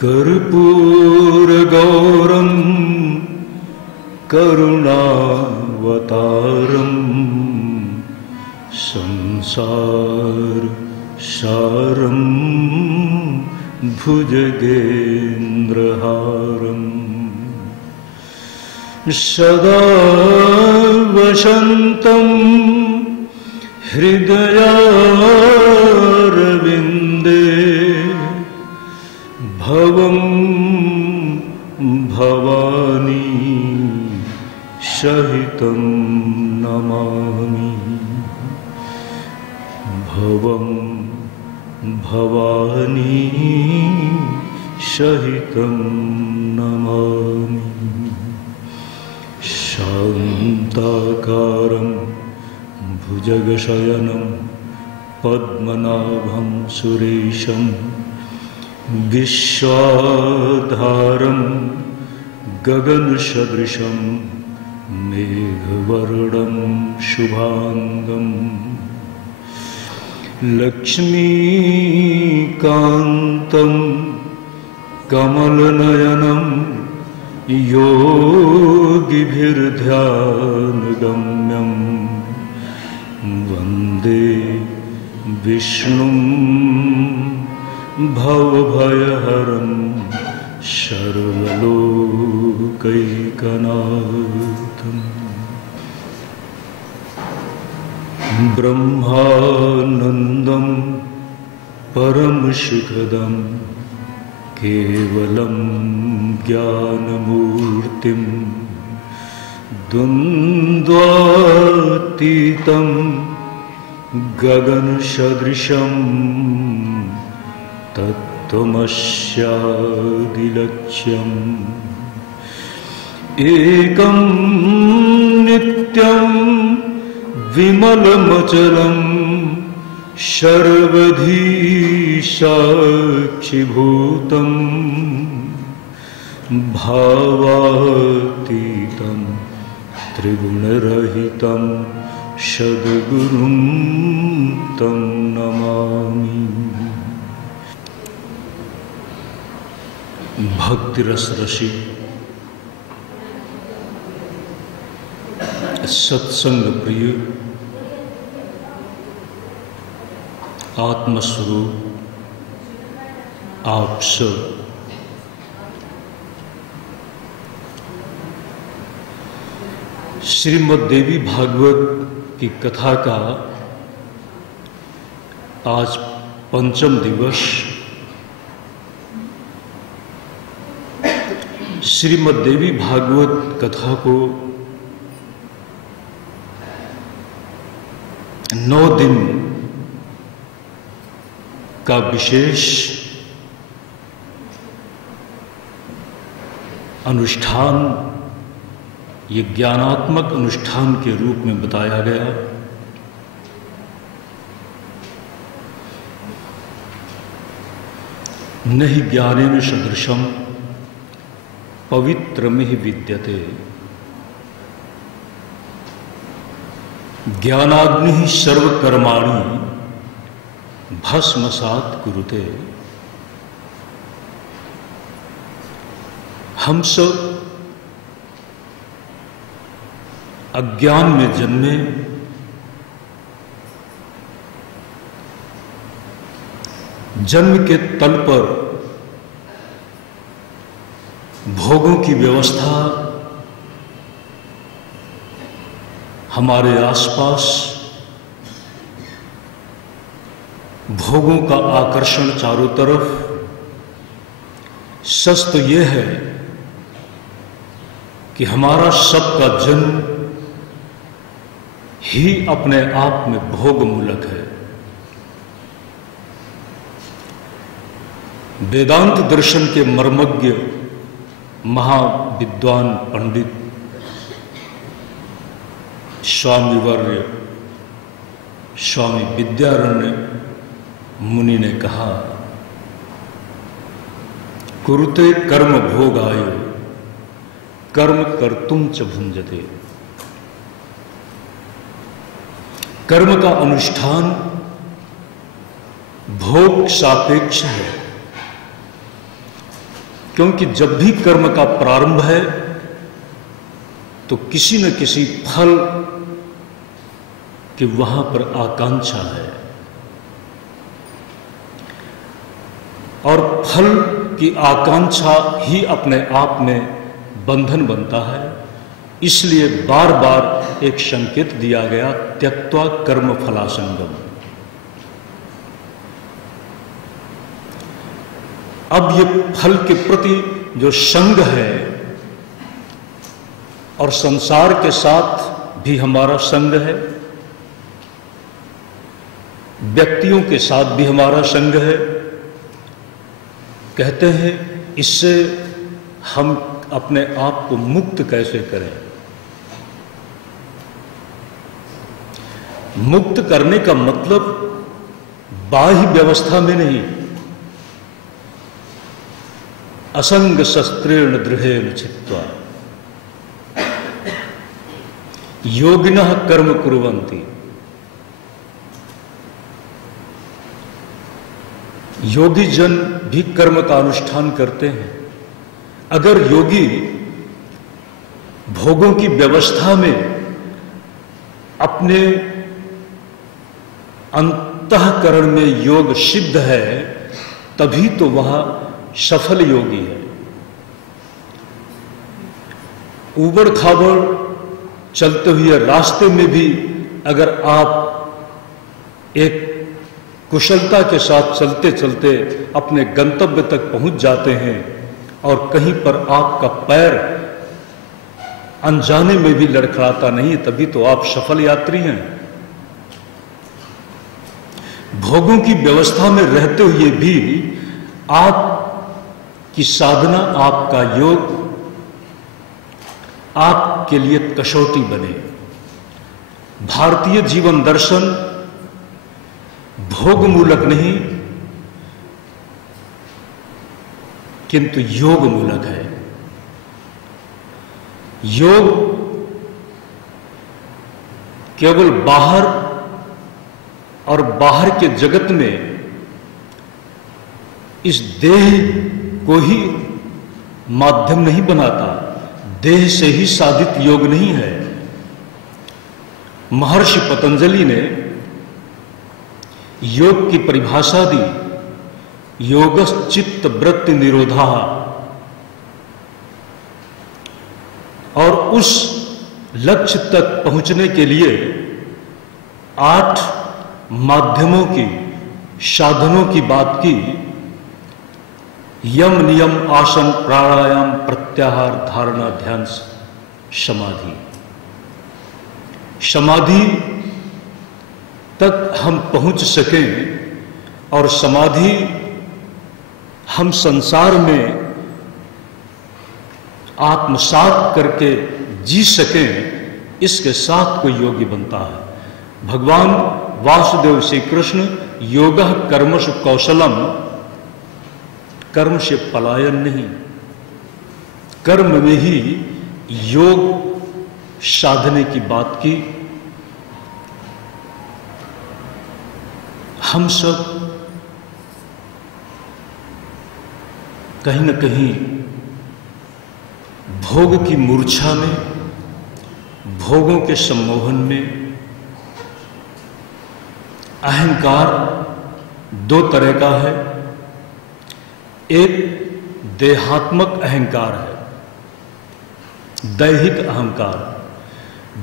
कर्पूरगौरं करुणावतारं संसारसारं भुजगेन्द्रहारं सदा वसन्तं हृदयारविन्दे भवं भवानी सहितं नमामि। भवं भवानी सहितं नमामि। शान्ताकारं भुजगशयनं पद्मनाभं सुरेशं विश्वाधारं गगनसदृशं मेघवर्णं शुभांगं लक्ष्मीकान्तं कमलनयनं योगिभिर्ध्यानगम्यं वन्दे विष्णुं भवभयहरं सर्वलोकैकनाथम्। ब्रह्मानन्दं परमसुखदं केवलं ज्ञानमूर्तिं द्वन्द्वातीतं गगनसदृशं तत्त्वमस्यादिलक्ष्यम् एकं नित्यं विमलमचलं सर्वधी साक्षिभूतं भावातीतं त्रिगुणरहितं सद्गुरुं तं नमामि। भक्ति रस रसी सत्संग प्रिय आत्मस्वरूप आप सब श्रीमद् देवी भागवत की कथा का आज पंचम दिवस। श्रीमद् देवी भागवत कथा को 9 दिन का विशेष अनुष्ठान, ये ज्ञानात्मक अनुष्ठान के रूप में बताया गया। नहि ज्ञानेन सदृशं पवित्रमिह विद्यते ज्ञानाग्निः सर्वकर्माणि भस्मसात् कुरुते। हम सब अज्ञान में जन्मे, जन्म के तल पर भोगों की व्यवस्था हमारे आसपास, भोगों का आकर्षण चारों तरफ। सच तो यह है कि हमारा सबका जन्म ही अपने आप में भोग मूलक है। वेदांत दर्शन के मर्मज्ञ महाविद्वान पंडित स्वामीवर्य स्वामी विद्यारण्य मुनि ने कहा, कुरुते कर्म भोगाय कर्म कर्तुम च भुंजते। कर्म का अनुष्ठान भोग सापेक्ष है। क्योंकि जब भी कर्म का प्रारंभ है तो किसी न किसी फल कि वहां पर आकांक्षा है, और फल की आकांक्षा ही अपने आप में बंधन बनता है। इसलिए बार बार एक संकेत दिया गया, त्यक्त्वा कर्म फलासंगम। अब ये फल के प्रति जो संग है, और संसार के साथ भी हमारा संग है, व्यक्तियों के साथ भी हमारा संग है, कहते हैं इससे हम अपने आप को मुक्त कैसे करें। मुक्त करने का मतलब बाह्य व्यवस्था में नहीं, असंग शस्त्रेण दृढ़ेन चित्वा योगिनः कर्म कुर्वन्ति। योगी जन भी कर्म का अनुष्ठान करते हैं। अगर योगी भोगों की व्यवस्था में अपने अंतःकरण में योग सिद्ध है, तभी तो वह सफल योगी है। ऊबड़ खाबड़ चलते हुए रास्ते में भी अगर आप एक कुशलता के साथ चलते चलते अपने गंतव्य तक पहुंच जाते हैं, और कहीं पर आपका पैर अनजाने में भी लड़खड़ाता नहीं, तभी तो आप सफल यात्री हैं। भोगों की व्यवस्था में रहते हुए भी आपकी साधना, आपका योग आपके लिए कसौटी बने। भारतीय जीवन दर्शन भोग मूलक नहीं किंतु योग मूलक है। योग केवल बाहर और बाहर के जगत में इस देह को ही माध्यम नहीं बनाता, देह से ही साधित योग नहीं है। महर्षि पतंजलि ने योग की परिभाषा दी, योगश्चित्त वृत्ति निरोधा, और उस लक्ष्य तक पहुंचने के लिए 8 माध्यमों की, साधनों की बात की। यम, नियम, आसन, प्राणायाम, प्रत्याहार, धारणा, ध्यान, समाधि। समाधि तक हम पहुंच सकें और समाधि हम संसार में आत्मसात करके जी सकें, इसके साथ कोई योगी बनता है। भगवान वासुदेव श्री कृष्ण योगः कर्मसु कौशलम, कर्म से पलायन नहीं, कर्म में ही योग साधने की बात की। हम सब कहीं न कहीं भोग की मूर्छा में, भोगों के सम्मोहन में, अहंकार 2 तरह का है। एक देहात्मक अहंकार है, दैहिक अहंकार।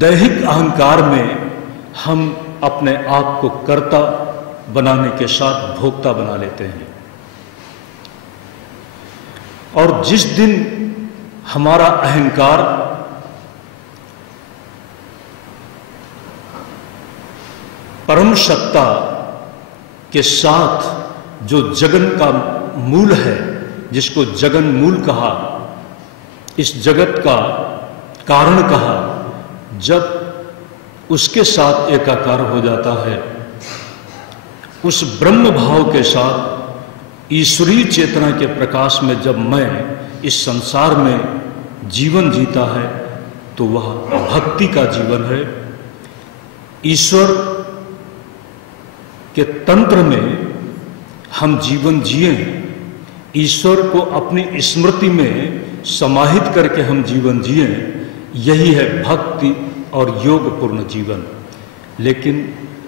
दैहिक अहंकार में हम अपने आप को कर्ता बनाने के साथ भोक्ता बना लेते हैं, और जिस दिन हमारा अहंकार परम सत्ता के साथ, जो जगन का मूल है, जिसको जगन मूल कहा, इस जगत का कारण कहा, जब उसके साथ एकाकार हो जाता है, उस ब्रह्म भाव के साथ ईश्वरीय चेतना के प्रकाश में जब मैं इस संसार में जीवन जीता है, तो वह भक्ति का जीवन है। ईश्वर के तंत्र में हम जीवन जिए, ईश्वर को अपनी स्मृति में समाहित करके हम जीवन जिए, यही है भक्ति और योग पूर्ण जीवन। लेकिन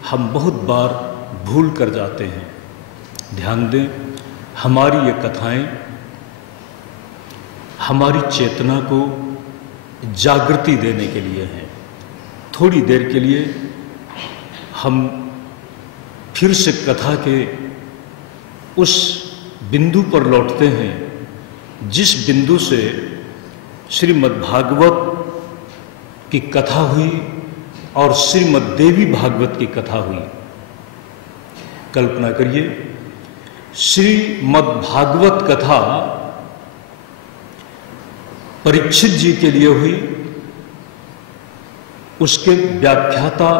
हम बहुत बार भूल कर जाते हैं। ध्यान दें, हमारी ये कथाएं हमारी चेतना को जागृति देने के लिए हैं। थोड़ी देर के लिए हम फिर से कथा के उस बिंदु पर लौटते हैं जिस बिंदु से श्रीमद् भागवत की कथा हुई और श्रीमद् देवी भागवत की कथा हुई। कल्पना करिए, श्रीमद् भागवत कथा परीक्षित जी के लिए हुई, उसके व्याख्याता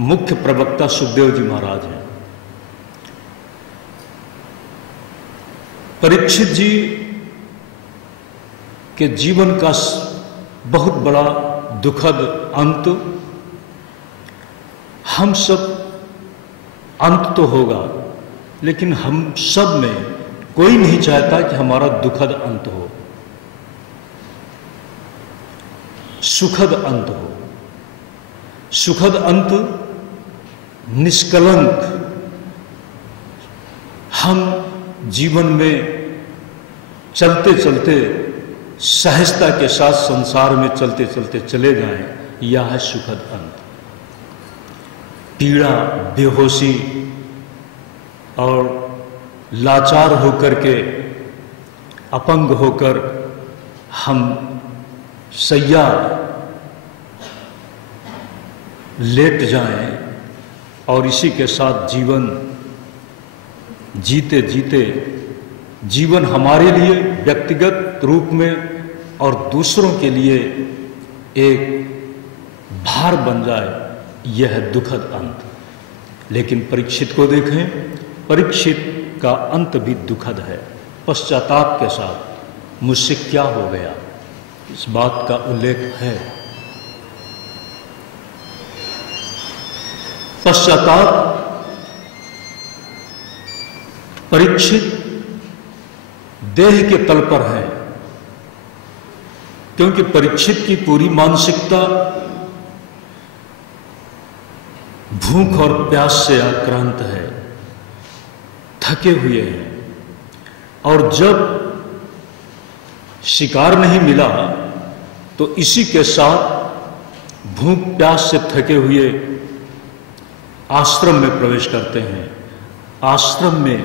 मुख्य प्रवक्ता सुखदेव जी महाराज हैं। परीक्षित जी के जीवन का बहुत बड़ा दुखद अंत, हम सब अंत तो होगा, लेकिन हम सब में कोई नहीं चाहता कि हमारा दुखद अंत हो, सुखद अंत हो। सुखद अंत, निष्कलंक, हम जीवन में चलते चलते सहजता के साथ संसार में चलते चलते चले जाएं, यह है सुखद अंत। पीड़ा, बेहोशी और लाचार होकर के, अपंग होकर हम सैया लेट जाएं और इसी के साथ जीवन जीते जीते जीवन हमारे लिए व्यक्तिगत रूप में और दूसरों के लिए एक भार बन जाए, यह है दुखद अंत। लेकिन परीक्षित को देखें, परीक्षित का अंत भी दुखद है। पश्चाताप के साथ मुझसे क्या हो गया, इस बात का उल्लेख है। पश्चाताप, परीक्षित देह के तल पर है, क्योंकि परीक्षित की पूरी मानसिकता भूख और प्यास से आक्रांत है, थके हुए हैं। और जब शिकार नहीं मिला तो इसी के साथ भूख प्यास से थके हुए आश्रम में प्रवेश करते हैं। आश्रम में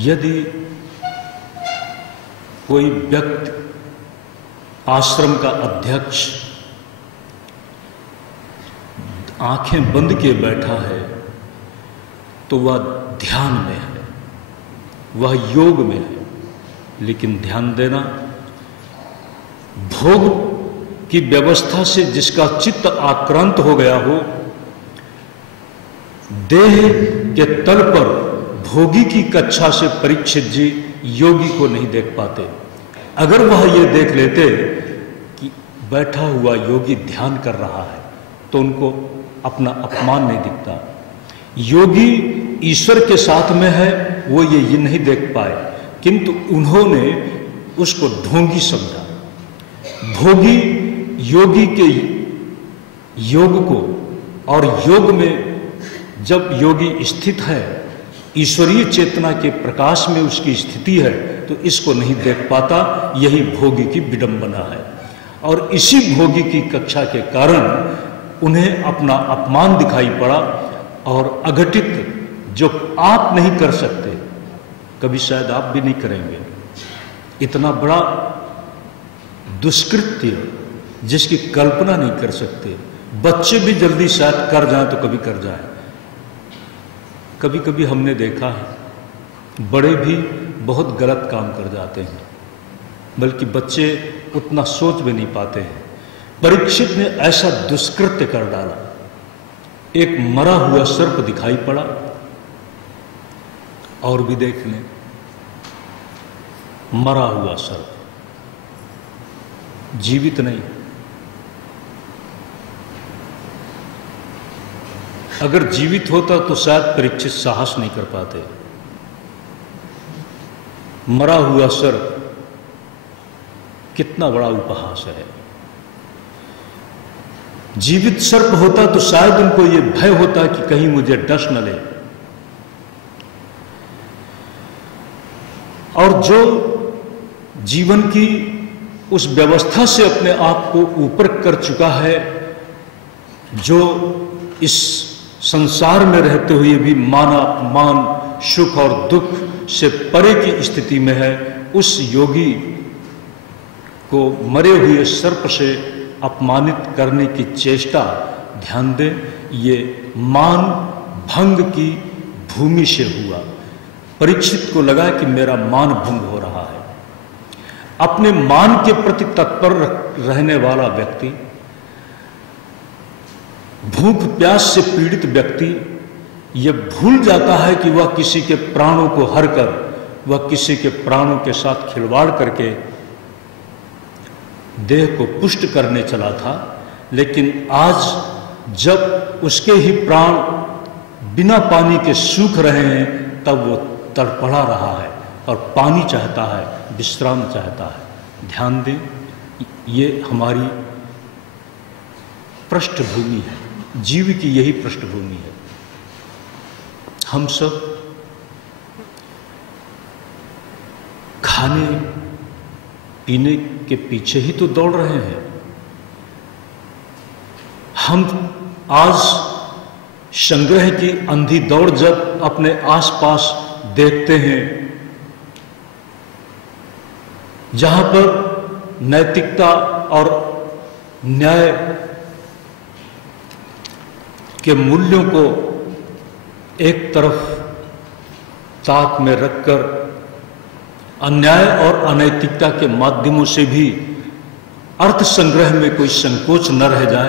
यदि कोई व्यक्ति, आश्रम का अध्यक्ष, आंखें बंद किए बैठा है तो वह ध्यान में है, वह योग में है। लेकिन ध्यान देना, भोग की व्यवस्था से जिसका चित्त आक्रांत हो गया हो, देह के तल पर भोगी की कक्षा से परीक्षित जी योगी को नहीं देख पाते। अगर वह ये देख लेते कि बैठा हुआ योगी ध्यान कर रहा है तो उनको अपना अपमान नहीं दिखता। योगी ईश्वर के साथ में है, वो ये नहीं देख पाए, किंतु उन्होंने उसको ढोंगी समझा। भोगी योगी के योग को, और योग में जब योगी स्थित है, ईश्वरीय चेतना के प्रकाश में उसकी स्थिति है, तो इसको नहीं देख पाता। यही भोगी की विडंबना है। और इसी भोगी की कक्षा के कारण उन्हें अपना अपमान दिखाई पड़ा, और अघटित जो आप नहीं कर सकते, कभी शायद आप भी नहीं करेंगे, इतना बड़ा दुष्कृत्य जिसकी कल्पना नहीं कर सकते। बच्चे भी जल्दी शायद कर जाएं तो कभी कर जाएं। कभी कभी हमने देखा है बड़े भी बहुत गलत काम कर जाते हैं, बल्कि बच्चे उतना सोच भी नहीं पाते हैं। परीक्षित ने ऐसा दुष्कृत्य कर डाला। एक मरा हुआ सर्प दिखाई पड़ा, और भी देख लें, मरा हुआ सर्प, जीवित नहीं। अगर जीवित होता तो शायद परीक्षित साहस नहीं कर पाते। मरा हुआ सर्प कितना बड़ा उपहास है। जीवित सर्प होता तो शायद उनको यह भय होता कि कहीं मुझे डस न ले। और जो जीवन की उस व्यवस्था से अपने आप को ऊपर कर चुका है, जो इस संसार में रहते हुए भी मान अपमान, सुख और दुख से परे की स्थिति में है, उस योगी को मरे हुए सर्प से अपमानित करने की चेष्टा, ध्यान दें, ये मान भंग की भूमि से हुआ। परीक्षित को लगा कि मेरा मान भंग हो रहा है। अपने मान के प्रति तत्पर रहने वाला व्यक्ति, भूख प्यास से पीड़ित व्यक्ति, यह भूल जाता है कि वह किसी के प्राणों को हरकर, वह किसी के प्राणों के साथ खिलवाड़ करके देह को पुष्ट करने चला था। लेकिन आज जब उसके ही प्राण बिना पानी के सूख रहे हैं, तब वो तड़पड़ा रहा है और पानी चाहता है, विश्राम चाहता है। ध्यान दें, ये हमारी पृष्ठभूमि है, जीव की यही पृष्ठभूमि है। हम सब खाने पीने के पीछे ही तो दौड़ रहे हैं। हम आज संग्रह की अंधी दौड़ जब अपने आसपास देखते हैं, जहां पर नैतिकता और न्याय के मूल्यों को एक तरफ ताक में रखकर अन्याय और अनैतिकता के माध्यमों से भी अर्थ संग्रह में कोई संकोच न रह जाए,